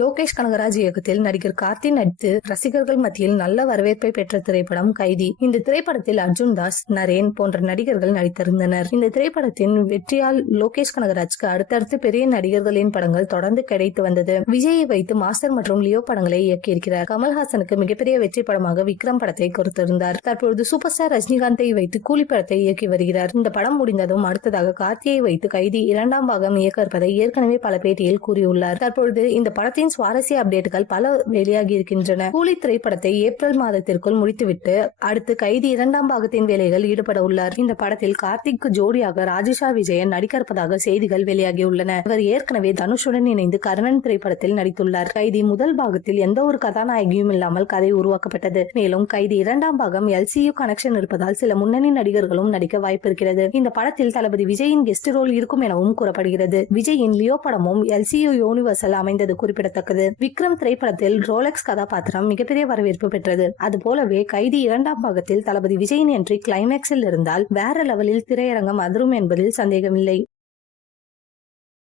லோகேஷ் கனகராஜ் இயக்கத்தில் நடிகர் கார்த்தி நடித்து ரசிகர்கள் மத்தியில் நல்ல வரவேற்பை பெற்ற திரைப்படம் கைதி. இந்த திரைப்படத்தில் அர்ஜுன் தாஸ், நரேன் போன்ற நடிகர்கள் நடித்திருந்தனர். இந்த திரைப்படத்தின் வெற்றியால் லோகேஷ் கனகராஜ்க்கு அடுத்தடுத்து பெரிய நடிகர்களின் படங்கள் தொடர்ந்து கிடைத்து வந்தது. விஜயை வைத்து மாஸ்டர் மற்றும் லியோ படங்களை இயக்கியிருக்கிறார். கமல்ஹாசனுக்கு மிகப்பெரிய வெற்றி படமாக விக்ரம் படத்தை கொடுத்திருந்தார். தற்பொழுது சூப்பர் ஸ்டார் ரஜினிகாந்தை வைத்து கூலி படத்தை இயக்கி வருகிறார். இந்த படம் முடிந்ததும் அடுத்ததாக கார்த்தியை வைத்து கைதி 2ஆம் பாகம் இயக்க இருப்பதை ஏற்கனவே பல பேட்டியில் கூறியுள்ளார். தற்பொழுது இந்த படத்தின் சுவாரஸ்ய அப்டேட்டுகள் பல வெளியாகி இருக்கின்றன. கூலி திரைப்படத்தை ஏப்ரல் மாதத்திற்குள் முடித்துவிட்டு அடுத்து கைதி 2ஆம் பாகத்தின் வேலைகள் ஈடுபட உள்ளார். இந்த படத்தில் கார்த்திக்கு ஜோடியாக ராஜேஷா விஜயன் நடிக்க இருப்பதாக செய்திகள் வெளியாகியுள்ளன. இவர் ஏற்கனவே தனுஷுடன் இணைந்து கர்ணன் திரைப்படத்தில் நடித்துள்ளார். கைதி முதல் பாகத்தில் எந்த ஒரு கதாநாயகியும் இல்லாமல் கதை உருவாக்கப்பட்டது. மேலும் கைதி 2ஆம் பாகம் LCU கனெக்ஷன் இருப்பதால் சில முன்னணி நடிகர்களும் நடிக்க வாய்ப்பு இருக்கிறது. இந்த படத்தில் தளபதி விஜயின் கெஸ்ட் ரோல் இருக்கும் எனவும் கூறப்படுகிறது. விஜயின் லியோ படமும் LCU யூனிவர்சல் அமைந்தது குறிப்பிடத்தக்கது. விக்ரம் திரைப்படத்தில் ரோலெக்ஸ் கதாபாத்திரம் மிகப்பெரிய வரவேற்பு பெற்றது. அதுபோலவே கைதி 2ஆம் பாகத்தில் தளபதி விஜயின் என்ட்ரி கிளைமேக்ஸில் இருந்தால் வேற லெவலில் திரையரங்கம் அதிரும் என்பதில் சந்தேகமில்லை.